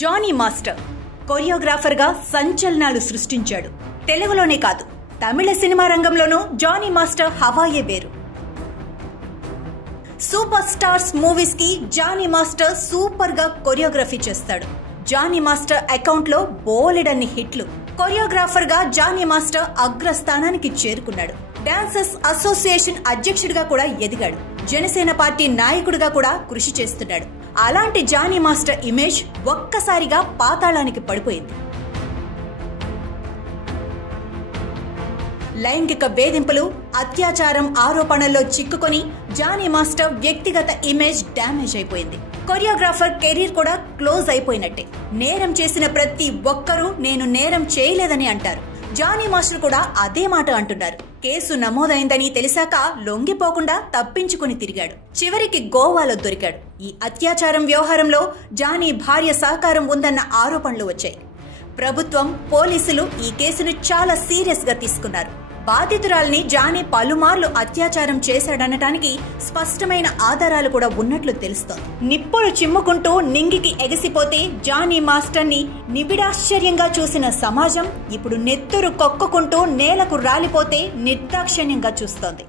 Johnny master choreographer గా సంచలనాలు సృష్టించాడు. తెలుగులోనే కాదు, తమిళ సినిమా రంగంలోనూ జానీ మాస్టర్ హవాయే వేరు. సూపర్ స్టార్స్ మూవీస్ కి జానీ మాస్టర్ సూపర్ గా కొరియోగ్రఫీ చేస్తాడు. జానీ మాస్టర్ అకౌంట్ లో బోలెడన్ని హిట్లు. కొరియోగ్రాఫర్ గా జానీ మాస్టర్ అగ్రస్థానానికి చేరుకున్నాడు. డాన్సర్స్ అసోసియేషన్ అధ్యక్షుడిగా కూడా ఎదిగాడు. జనసేన పార్టీ నాయకుడిగా కూడా కృషి చేస్తున్నాడు. అలాంటి జానీ మాస్టర్ ఇమేజ్ ఒక్కసారిగా పాతాళానికి పడిపోయింది. లైంగిక వేధింపులు, అత్యాచారం ఆరోపణల్లో చిక్కుకొని జానీ మాస్టర్ వ్యక్తిగత ఇమేజ్ డ్యామేజ్ అయిపోయింది. కొరియోగ్రాఫర్ కెరీర్ కూడా క్లోజ్ అయిపోయినట్టే. నేరం చేసిన ప్రతి ఒక్కరూ నేను నేరం చేయలేదని అంటారు. జానీ మాస్టర్ కూడా అదే మాట అంటున్నారు. కేసు నమోదైందని తెలిసాక లొంగిపోకుండా తప్పించుకుని తిరిగాడు. చివరికి గోవాలో దొరికాడు. ఈ అత్యాచారం వ్యవహారంలో జానీ భార్య సహకారం ఉందన్న ఆరోపణలు వచ్చాయి. ప్రభుత్వం, పోలీసులు ఈ కేసును చాలా సీరియస్ గా తీసుకున్నారు. బాధితురాల్ని జానీ పలుమార్లు అత్యాచారం చేశాడనటానికి స్పష్టమైన ఆధారాలు కూడా ఉన్నట్లు తెలుస్తోంది. నిప్పులు చిమ్ముకుంటూ నింగికి ఎగసిపోతే జానీ మాస్టర్ ని నిబిడాశ్చర్యంగా చూసిన సమాజం ఇప్పుడు నెత్తురు కొక్కుకుంటూ నేలకు రాలిపోతే నిర్దాక్షిణ్యంగా చూస్తోంది.